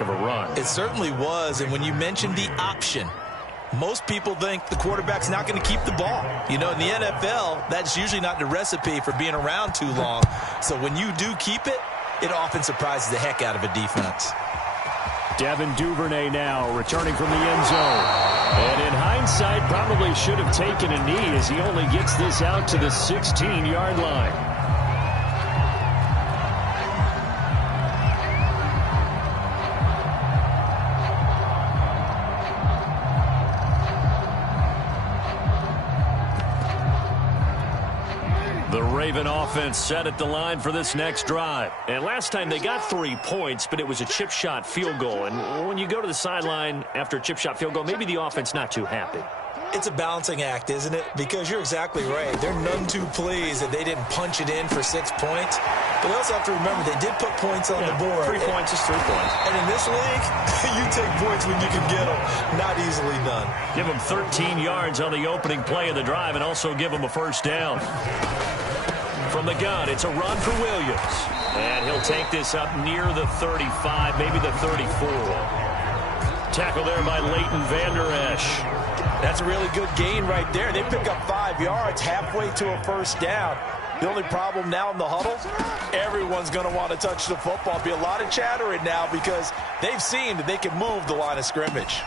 of a run. It certainly was, and when you mentioned the option, most people think the quarterback's not going to keep the ball. You know, in the NFL, that's usually not the recipe for being around too long. So when you do keep it, it often surprises the heck out of a defense. Devin Duvernay now returning from the end zone. And in hindsight, probably should have taken a knee as he only gets this out to the 16-yard line. The Raven offense set at the line for this next drive. And last time they got 3 points, but it was a chip shot field goal. And when you go to the sideline after a chip shot field goal, maybe the offense not too happy. It's a balancing act, isn't it? Because you're exactly right. They're none too pleased that they didn't punch it in for 6 points. But they also have to remember they did put points on the board. 3 points is 3 points. And in this league, you take points when you can get them. Not easily done. Give them 13 yards on the opening play of the drive and also give them a first down. From the gun, it's a run for Williams. And he'll take this up near the 35, maybe the 34. Tackle there by Leighton Vander Esch. That's a really good gain right there. They pick up 5 yards halfway to a first down. The only problem now in the huddle, everyone's going to want to touch the football. Be a lot of chattering now because they've seen that they can move the line of scrimmage.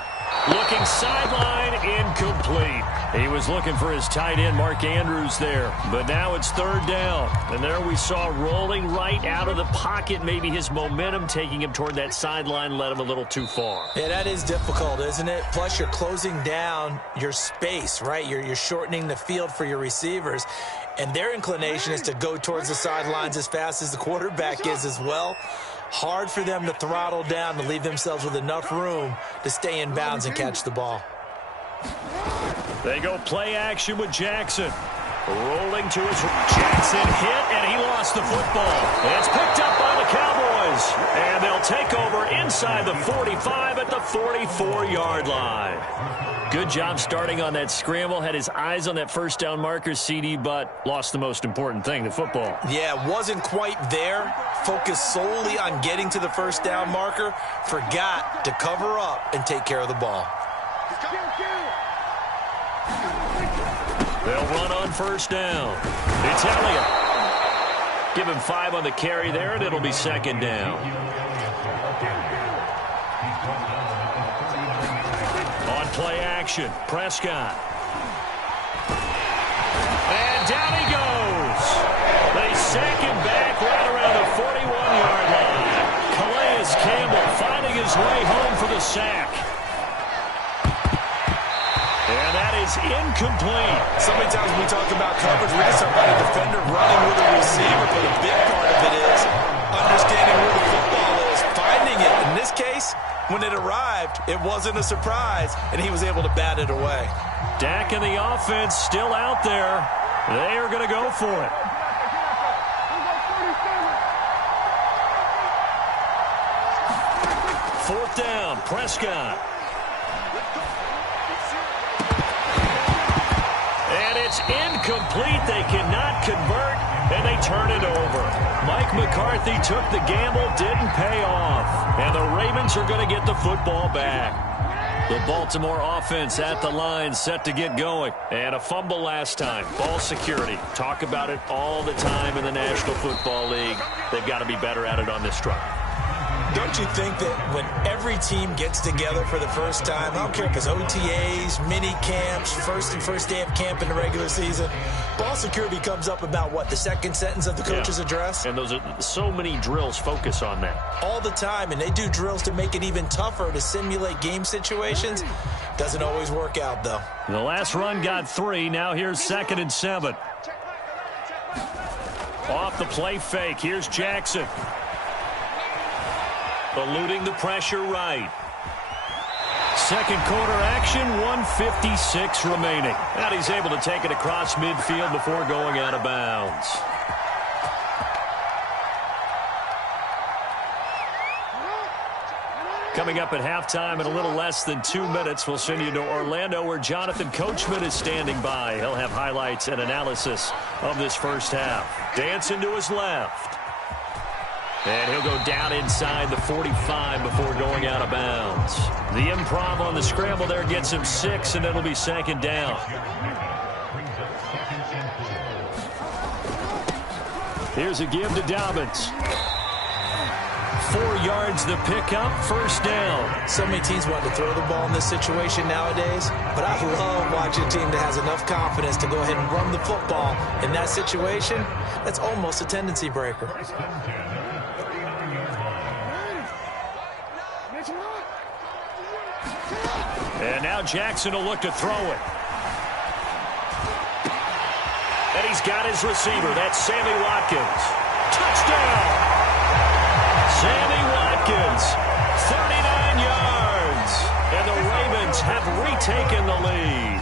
Looking sideline, incomplete. He was looking for his tight end, Mark Andrews, there. But now it's third down. And there we saw rolling right out of the pocket. Maybe his momentum taking him toward that sideline led him a little too far. Yeah, that is difficult, isn't it? Plus, you're closing down your space, right? You're shortening the field for your receivers. And their inclination is to go towards the sidelines as fast as the quarterback is as well. Hard for them to throttle down to leave themselves with enough room to stay in bounds and catch the ball. They go play action with Jackson. Rolling to his Jackson hit, and he lost the football. It's picked up by the Cowboys. And they'll take over inside the 45 at the 44-yard line. Good job starting on that scramble. Had his eyes on that first down marker, CD, but lost the most important thing, the football. Yeah, wasn't quite there. Focused solely on getting to the first down marker. Forgot to cover up and take care of the ball. They'll run on first down. Italia. Give him 5 on the carry there, and it'll be second down. On play action, Prescott. And down he goes. They sack him back right around the 41-yard line. Calais Campbell finding his way home for the sack. And that is incomplete. So many times when we talk about coverage, we just talk about a defender running with a receiver, but a big part of it is understanding where the football is, finding it. In this case, when it arrived, it wasn't a surprise, and he was able to bat it away. Dak and the offense still out there. They are going to go for it. Fourth down, Prescott. And it's incomplete. They cannot convert, and they turn it over. Mike McCarthy took the gamble, didn't pay off. And the Ravens are going to get the football back. The Baltimore offense at the line, set to get going. And a fumble last time. Ball security. Talk about it all the time in the National Football League. They've got to be better at it on this drive. Don't you think that when every team gets together for the first time, I don't care if it's OTAs, mini camps, first day of camp in the regular season, ball security comes up about what, the second sentence of the coach's address? And those are so many drills focus on that. All the time, and they do drills to make it even tougher to simulate game situations. Doesn't always work out, though. The last run got 3. Now here's 2nd and 7. Off the play fake. Here's Jackson. Eluding the pressure right. Second quarter action, 1:56 remaining. And he's able to take it across midfield before going out of bounds. Coming up at halftime in a little less than 2 minutes, we'll send you to Orlando where Jonathan Coachman is standing by. He'll have highlights and analysis of this first half. Dancing to his left. And he'll go down inside the 45 before going out of bounds. The improv on the scramble there gets him 6, and it'll be second down. Here's a give to Dobbins. 4 yards the pickup, first down. So many teams want to throw the ball in this situation nowadays, but I love watching a team that has enough confidence to go ahead and run the football. In that situation, that's almost a tendency breaker. And now Jackson will look to throw it. And he's got his receiver. That's Sammy Watkins. Touchdown! Sammy Watkins, 39 yards. And the Ravens have retaken the lead.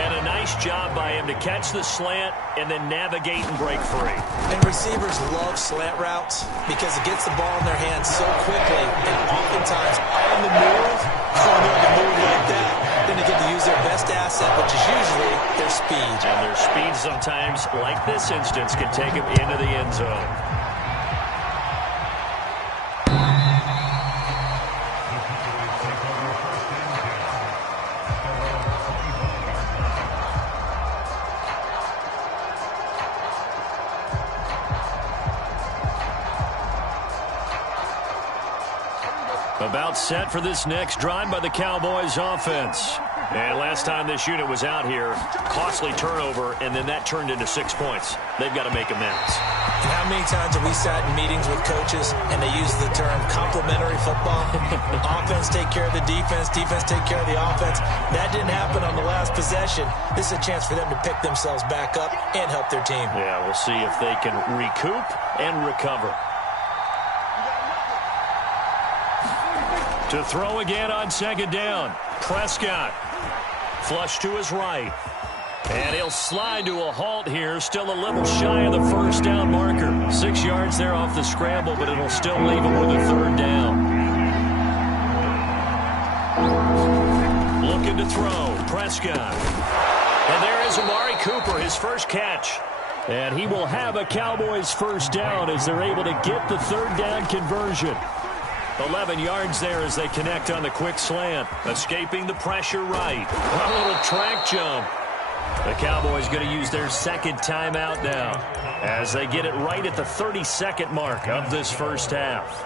And a nice job by him to catch the slant and then navigate and break free. And receivers love slant routes because it gets the ball in their hands so quickly and oftentimes on the move. Oh, no, to move like that. Then they get to use their best asset, which is usually their speed. And their speed sometimes, like this instance, can take them into the end zone. About set for this next drive by the Cowboys offense. And last time this unit was out here, costly turnover, and then that turned into 6 points. They've got to make amends. And how many times have we sat in meetings with coaches and they use the term complementary football? Offense take care of the defense, defense take care of the offense. That didn't happen on the last possession. This is a chance for them to pick themselves back up and help their team. Yeah, we'll see if they can recoup and recover. To throw again on second down. Prescott. Flush to his right. And he'll slide to a halt here. Still a little shy of the first down marker. 6 yards there off the scramble, but it'll still leave him with a third down. Looking to throw. Prescott. And there is Amari Cooper, his first catch. And he will have a Cowboys first down as they're able to get the third down conversion. 11 yards there as they connect on the quick slant. Escaping the pressure right. A little track jump. The Cowboys going to use their second timeout now as they get it right at the 32nd mark of this first half.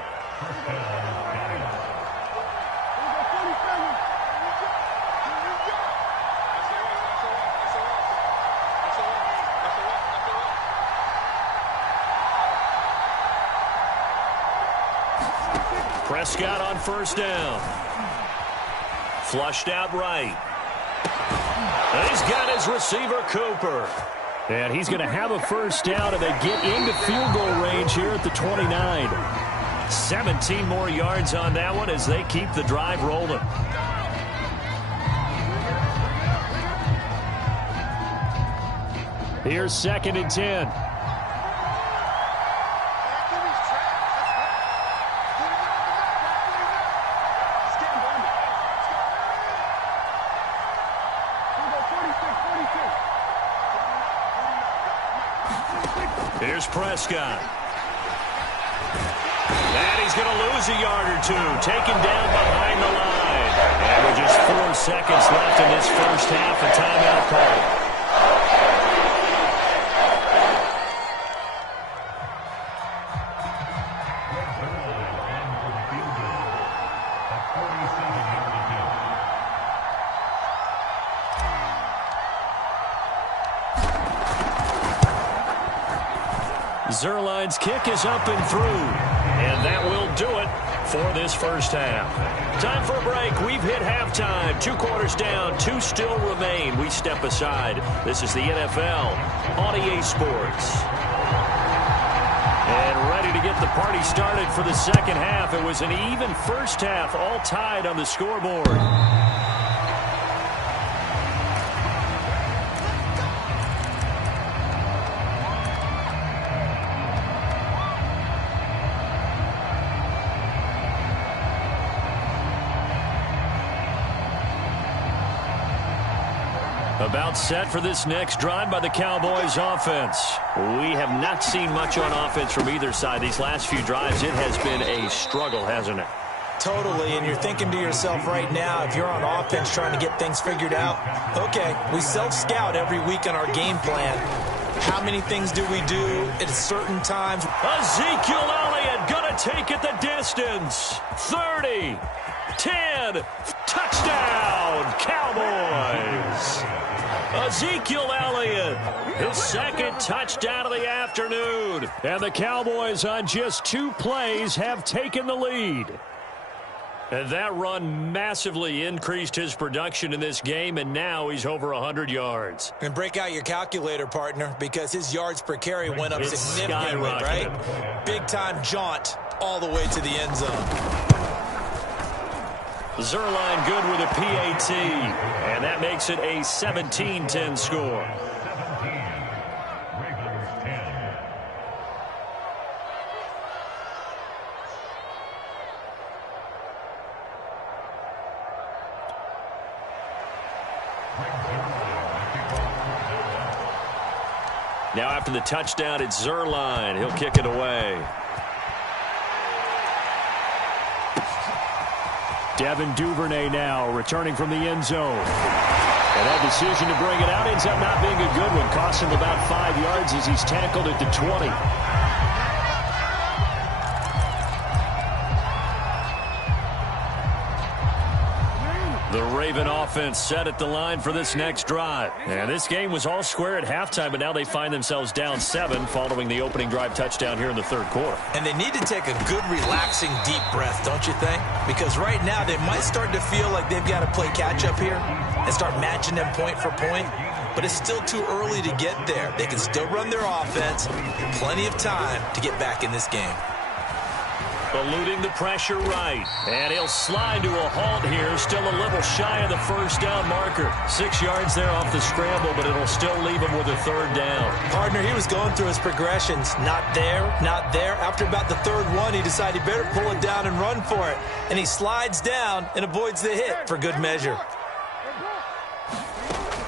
Prescott on first down. Flushed out right. And he's got his receiver, Cooper. And he's going to have a first down, and they get into field goal range here at the 29. 17 more yards on that one as they keep the drive rolling. Here's 2nd and 10. Here's Prescott. And he's going to lose a yard or two. Taken down behind the line. And with just 4 seconds left in this first half, a timeout call. Zuerlein's kick is up and through. And that will do it for this first half. Time for a break. We've hit halftime. 2 quarters down. 2 still remain. We step aside. This is the NFL on EA Sports. And ready to get the party started for the second half. It was an even first half, all tied on the scoreboard. About set for this next drive by the Cowboys offense. We have not seen much on offense from either side. These last few drives, it has been a struggle, hasn't it? Totally, and you're thinking to yourself right now, if you're on offense trying to get things figured out, okay, we self-scout every week on our game plan. How many things do we do at certain times? Ezekiel Elliott gonna take it the distance. 30, 10, touchdown, Cowboys. Ezekiel Elliott, his second touchdown of the afternoon. And the Cowboys on just 2 plays have taken the lead. And that run massively increased his production in this game, and now he's over 100 yards. And break out your calculator, partner, because his yards per carry went up significantly, right? Big-time jaunt all the way to the end zone. Zuerlein good with a PAT, and that makes it a 17-10 score. Now after the touchdown, it's Zuerlein. He'll kick it away. Devin Duvernay now returning from the end zone. And that decision to bring it out ends up not being a good one. Cost him about 5 yards as he's tackled at the 20. The Raven offense set at the line for this next drive. And this game was all square at halftime, but now they find themselves down 7 following the opening drive touchdown here in the third quarter. And they need to take a good, relaxing, deep breath, don't you think? Because right now they might start to feel like they've got to play catch-up here and start matching them point for point. But it's still too early to get there. They can still run their offense. Plenty of time to get back in this game. Eluding the pressure right. And he'll slide to a halt here. Still a little shy of the first down marker. 6 yards there off the scramble, but it'll still leave him with a third down. Partner, he was going through his progressions. Not there, not there. After about the third one, he decided he better pull it down and run for it. And he slides down and avoids the hit for good measure.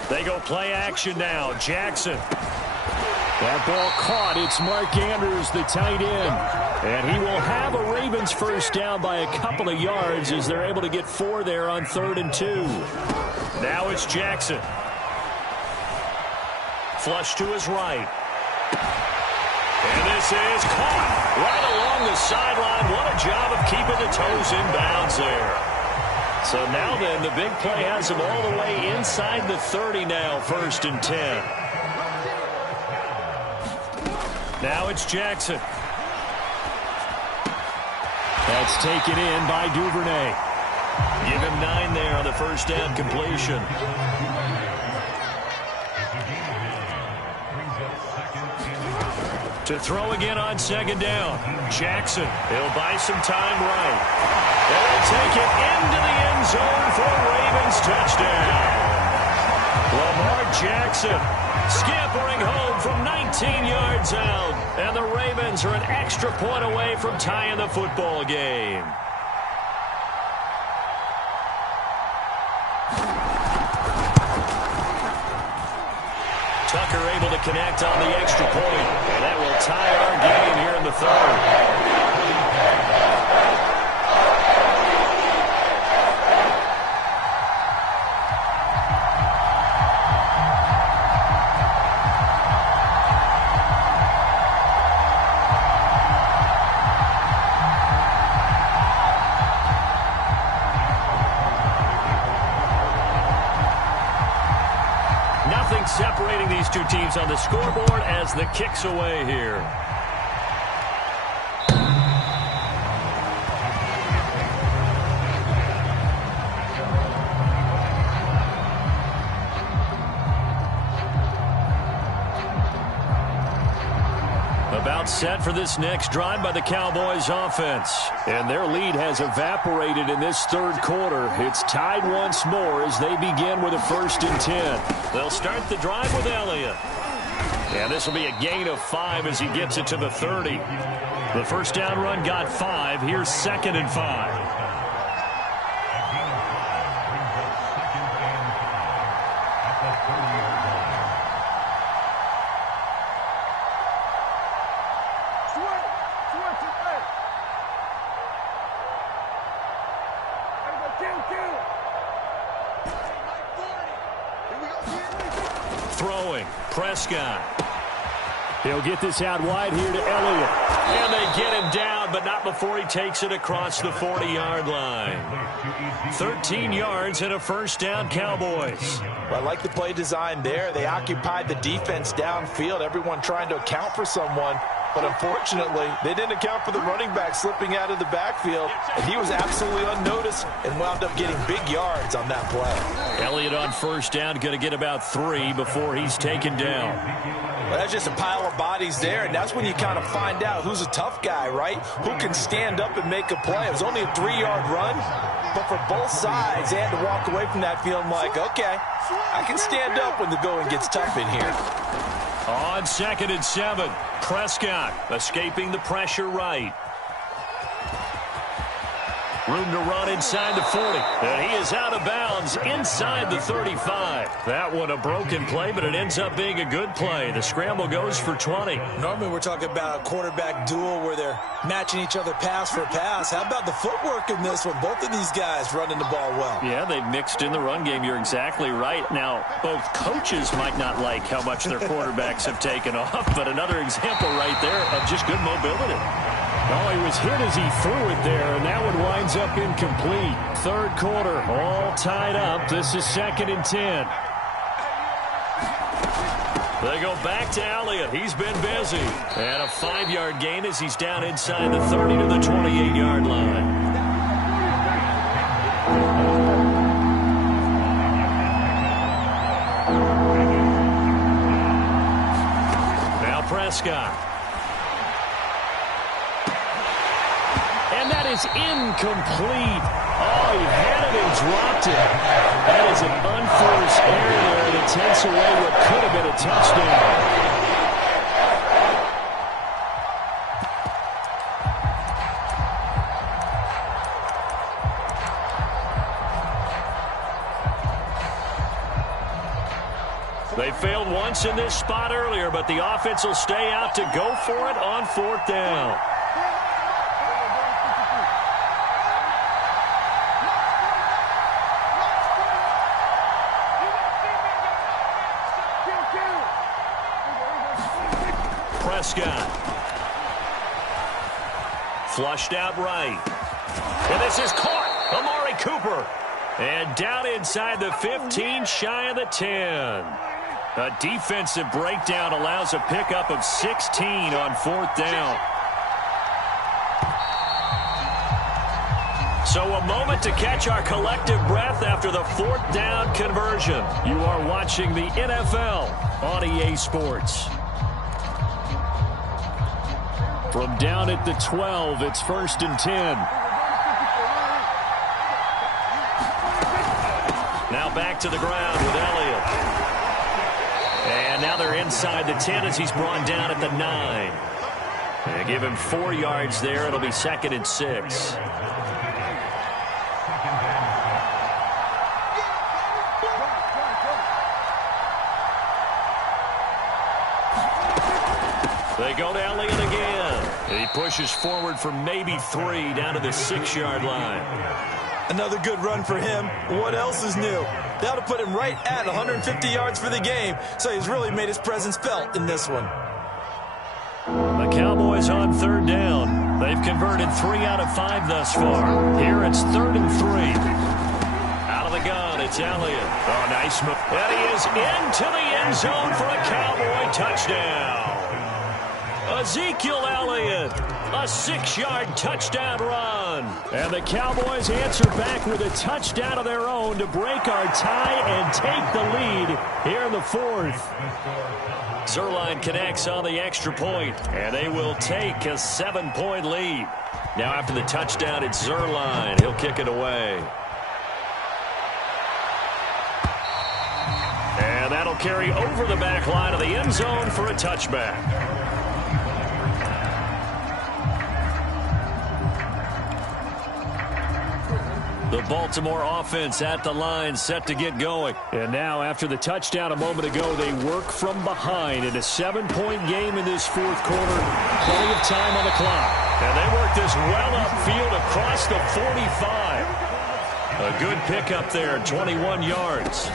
They go play action now. Jackson. That ball caught. It's Mark Andrews, the tight end. And he will have a Ravens first down by a couple of yards as they're able to get 4 there on 3rd and 2. Now it's Jackson. Flush to his right. And this is caught right along the sideline. What a job of keeping the toes in bounds there. So now then, the big play has him all the way inside the 30 now, 1st and 10. Now it's Jackson. That's taken in by Duvernay. Give him 9 there on the first down completion. To throw again on 2nd down. Jackson. He'll buy some time right. They'll take it into the end zone for Ravens touchdown. Lamar Jackson scampering home from 19 yards out. And the Ravens are an extra point away from tying the football game. Tucker able to connect on the extra point. And that will tie our game here in the 3rd. Separating these two teams on the scoreboard as the kick's away here. About set for this next drive by the Cowboys offense. And their lead has evaporated in this 3rd quarter. It's tied once more as they begin with a 1st and 10. They'll start the drive with Elliott. And this will be a gain of 5 as he gets it to the 30. The first down run got 5. Here's 2nd and 5. Throwing, Prescott. He'll get this out wide here to Elliott. And they get him down, but not before he takes it across the 40-yard line. 13 yards and a first down, Cowboys. Well, I like the play design there. They occupied the defense downfield, everyone trying to account for someone. But unfortunately, they didn't account for the running back slipping out of the backfield, and he was absolutely unnoticed and wound up getting big yards on that play. Elliott on first down, going to get about 3 before he's taken down. Well, that's just a pile of bodies there, and that's when you kind of find out who's a tough guy, right? Who can stand up and make a play. It was only a 3-yard run, but for both sides, they had to walk away from that feeling like, okay, I can stand up when the going gets tough in here. On 2nd and 7, Prescott escaping the pressure right. Room to run inside the 40. And he is out of bounds inside the 35. That one a broken play, but it ends up being a good play. The scramble goes for 20. Normally we're talking about a quarterback duel where they're matching each other pass for pass. How about the footwork in this one? Both of these guys running the ball well. Yeah, they've mixed in the run game. You're exactly right. Now, both coaches might not like how much their quarterbacks have taken off, but another example right there of just good mobility. Oh, he was hit as he threw it there, and that one winds up incomplete. Third quarter, all tied up. This is 2nd and 10. They go back to Elliott. He's been busy. And a 5-yard gain as he's down inside the 30 to the 28-yard line. Now Prescott. Is incomplete. Oh, he had it and dropped it. That is an unforced error there that takes away what could have been a touchdown. They failed once in this spot earlier, but the offense will stay out to go for it on 4th down. Prescott. Flushed out right. And this is caught. Amari Cooper. And down inside the 15, shy of the 10. A defensive breakdown allows a pickup of 16 on 4th down. So a moment to catch our collective breath after the 4th down conversion. You are watching the NFL on EA Sports. From down at the 12, it's 1st and 10. Now back to the ground with Elliott. And now they're inside the 10 as he's brought down at the 9. They give him 4 yards there. It'll be 2nd and 6. They go to Elliott again. He pushes forward for maybe 3 down to the 6-yard line. Another good run for him. What else is new? That'll put him right at 150 yards for the game, so he's really made his presence felt in this one. The Cowboys on 3rd down. They've converted 3 out of 5 thus far. Here it's 3rd and 3. Out of the gun, it's Elliott. Oh, nice move. And he is into the end zone for a Cowboy touchdown. Ezekiel Elliott, a 6-yard touchdown run. And the Cowboys answer back with a touchdown of their own to break our tie and take the lead here in the 4th. Zuerlein connects on the extra point, and they will take a 7-point lead. Now after the touchdown, it's Zuerlein. He'll kick it away. And that'll carry over the back line of the end zone for a touchback. The Baltimore offense at the line, set to get going. And now, after the touchdown a moment ago, they work from behind in a 7-point game in this fourth quarter. Plenty of time on the clock. And they work this well upfield across the 45. A good pickup there, 21 yards.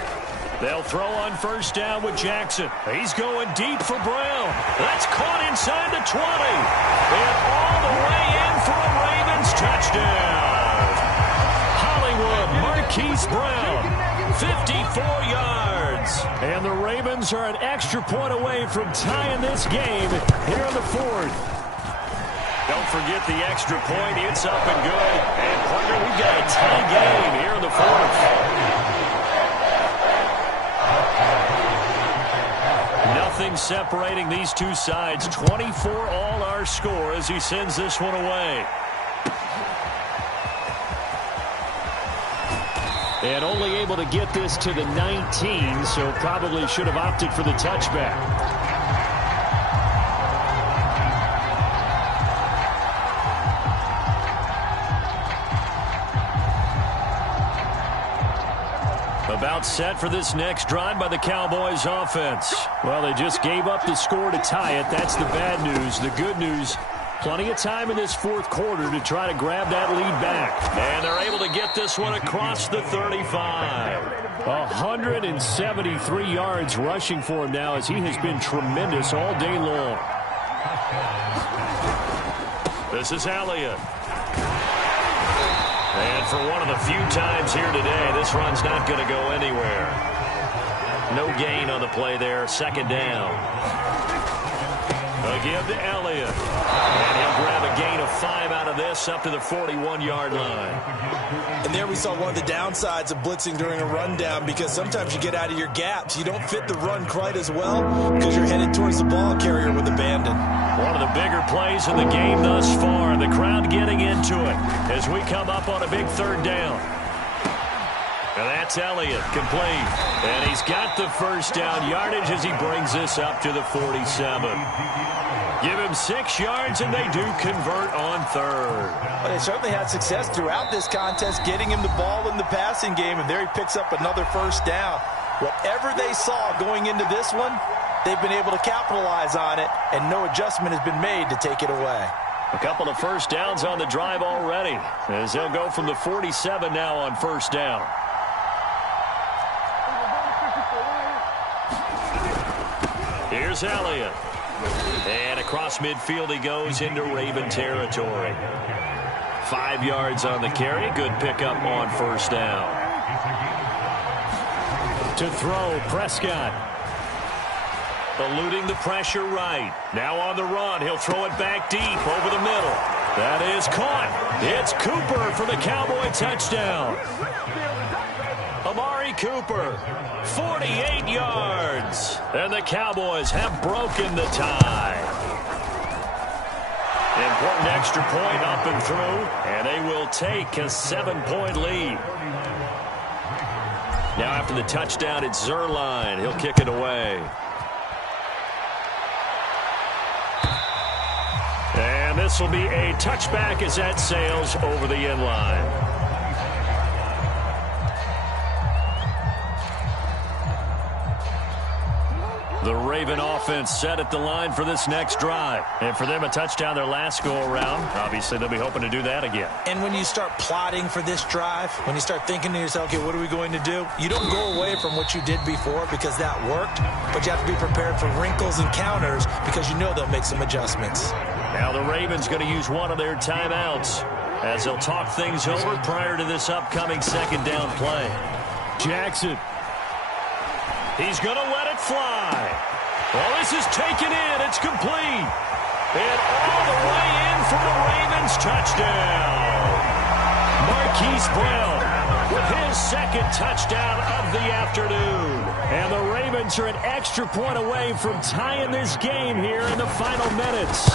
They'll throw on first down with Jackson. He's going deep for Brown. That's caught inside the 20. And all the way in for a Ravens touchdown. Hollywood Marquise Brown, 54 yards. And the Ravens are an extra point away from tying this game here in the fourth. Don't forget the extra point. It's up and good. And, partner, we've got a tie game here in the fourth. Nothing separating these two sides. 24 all our score as he sends this one away. And only able to get this to the 19, so probably should have opted for the touchback. About set for this next drive by the Cowboys offense. Well, they just gave up the score to tie it. That's the bad news. The good news, plenty of time in this fourth quarter to try to grab that lead back. And they're able to get this one across the 35. 173 yards rushing for him now as he has been tremendous all day long. This is Elliott. And for one of the few times here today, this run's not going to go anywhere. No gain on the play there. Second down. A give to Elliott. And he'll grab a gain of 5 out of this up to the 41-yard line. And there we saw one of the downsides of blitzing during a rundown, because sometimes you get out of your gaps. You don't fit the run quite as well because you're headed towards the ball carrier with abandon. One of the bigger plays in the game thus far. The crowd getting into it as we come up on a big third down. And that's Elliott, complete. And he's got the first down yardage as he brings this up to the 47. Give him 6 yards, and they do convert on third. Well, they certainly had success throughout this contest, getting him the ball in the passing game, and there he picks up another first down. Whatever they saw going into this one, they've been able to capitalize on it, and no adjustment has been made to take it away. A couple of first downs on the drive already, as they'll go from the 47 now on first down. Here's Elliott. And across midfield he goes into Raven territory. 5 yards on the carry. Good pickup on first down. To throw, Prescott. Eluding the pressure right. Now on the run. He'll throw it back deep over the middle. That is caught. It's Cooper for the Cowboy touchdown. Amari Cooper, 48 yards. And the Cowboys have broken the tie. Important extra point up and through, and they will take a 7-point lead. Now after the touchdown, it's Zuerlein. He'll kick it away. And this will be a touchback as that sails over the end line. The Raven offense set at the line for this next drive. And for them, a touchdown their last go-around. Obviously, they'll be hoping to do that again. And when you start plotting for this drive, when you start thinking to yourself, okay, what are we going to do? You don't go away from what you did before because that worked, but you have to be prepared for wrinkles and counters because you know they'll make some adjustments. Now the Ravens going to use one of their timeouts as they'll talk things over prior to this upcoming second down play. Jackson. He's going to let it fly. Well, this is taken in. It's complete. And all the way in for the Ravens touchdown. Marquise Brown with his second touchdown of the afternoon. And the Ravens are an extra point away from tying this game here in the final minutes.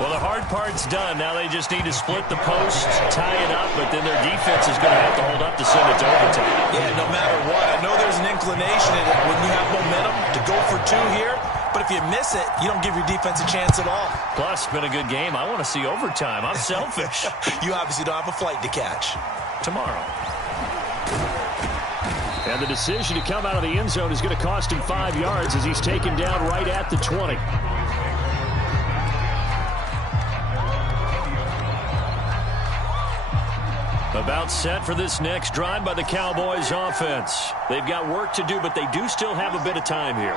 Well, the hard part's done. Now they just need to split the posts, tie it up, but then their defense is going to have to hold up to send it to overtime. Yeah, no matter what. I know there's an inclination in it when you have momentum to go for 2 here, but if you miss it, you don't give your defense a chance at all. Plus, it's been a good game. I want to see overtime. I'm selfish. You obviously don't have a flight to catch. tomorrow. And the decision to come out of the end zone is going to cost him 5 yards as he's taken down right at the 20. About set for this next drive by the Cowboys offense. They've got work to do, but they do still have a bit of time here.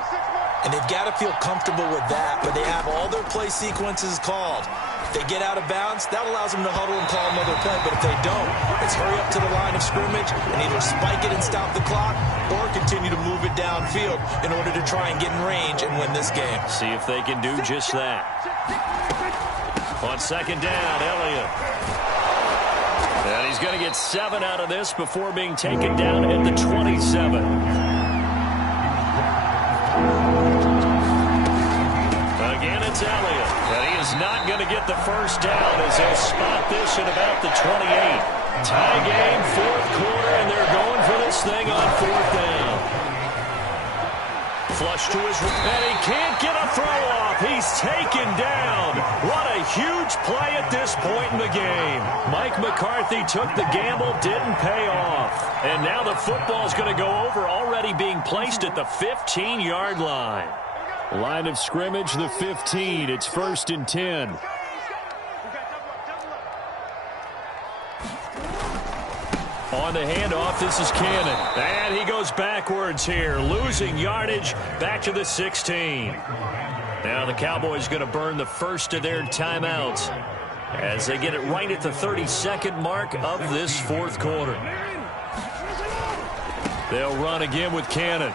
And they've got to feel comfortable with that, but they have all their play sequences called. If they get out of bounds, that allows them to huddle and call another play, but if they don't, it's hurry up to the line of scrimmage and either spike it and stop the clock or continue to move it downfield in order to try and get in range and win this game. See if they can do just that. On second down, Elliott. And he's going to get 7 out of this before being taken down at the 27. Again, it's Elliott. And he is not going to get the first down as they'll spot this at about the 28. Tie game, fourth quarter, and they're going for this thing on fourth down. Flush to his right, and he can't get a throw off. He's taken down. What a huge play at this point in the game. Mike McCarthy took the gamble, didn't pay off. And now the football's going to go over, already being placed at the 15-yard line. Line of scrimmage, the 15. It's 1st and 10. On the handoff, this is Cannon. And he goes backwards here, losing yardage back to the 16. Now the Cowboys going to burn the first of their timeouts as they get it right at the 32nd mark of this fourth quarter. They'll run again with Cannon.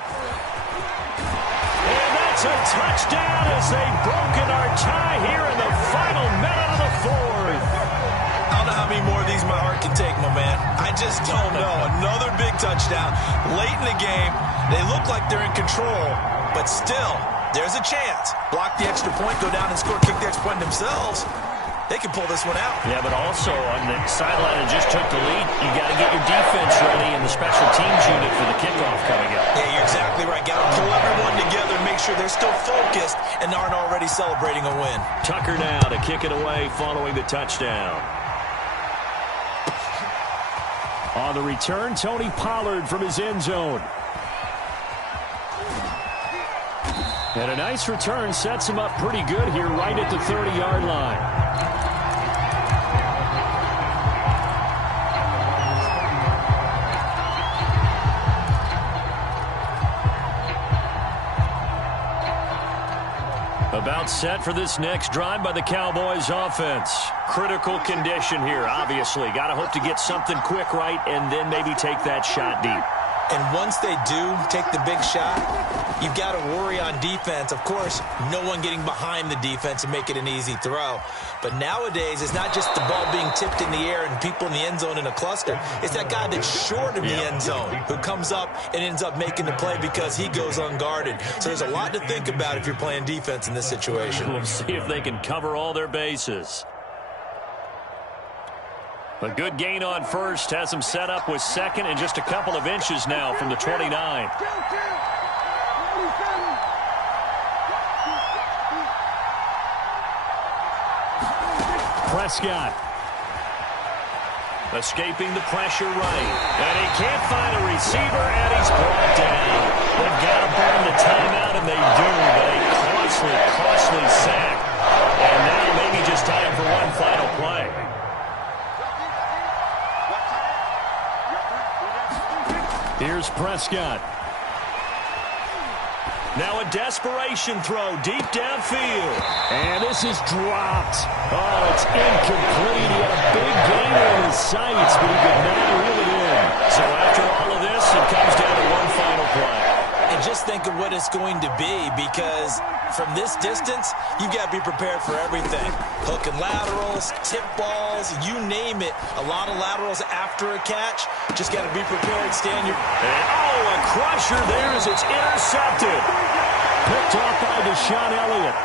It's a touchdown as they've broken our tie here in the final minute of the fourth. I don't know how many more of these my heart can take, my man. I just don't know. Another big touchdown. Late in the game, they look like they're in control, but still, there's a chance. Block the extra point, go down and score, kick the extra point themselves. They can pull this one out. Yeah, but also on the sideline that just took the lead, you got to get your defense ready in the special teams unit for the kickoff coming up. Yeah, you're exactly right. Got to pull everyone together and make sure they're still focused and aren't already celebrating a win. Tucker now to kick it away following the touchdown. On the return, Tony Pollard from his end zone. And a nice return sets him up pretty good here right at the 30-yard line. About set for this next drive by the Cowboys offense. Critical condition here, obviously. Got to hope to get something quick right and then maybe take that shot deep. And once they do take the big shot, you've got to worry on defense. Of course, no one getting behind the defense and make it an easy throw. But nowadays, it's not just the ball being tipped in the air and people in the end zone in a cluster. It's that guy that's short of the end zone who comes up and ends up making the play because he goes unguarded. So there's a lot to think about if you're playing defense in this situation. We'll see if they can cover all their bases. A good gain on first has him set up with second and just a couple of inches now from the 29. Prescott. Escaping the pressure right. And he can't find a receiver, and he's brought down. They've got to burn the timeout, and they do, but a costly sack. And now maybe just time for one final play. Here's Prescott. Now a desperation throw deep downfield. And this is dropped. Oh, it's incomplete. He had a big gainer in his sights, but he could not reel it in. So after all of this, it comes down to one final play. And just think of what it's going to be, because from this distance, you've got to be prepared for everything. Hook and laterals, tip balls, you name it. A lot of laterals after a catch. Just got to be prepared, stand your... And, oh, a crusher there as it's intercepted. Picked off by Deshaun Elliott.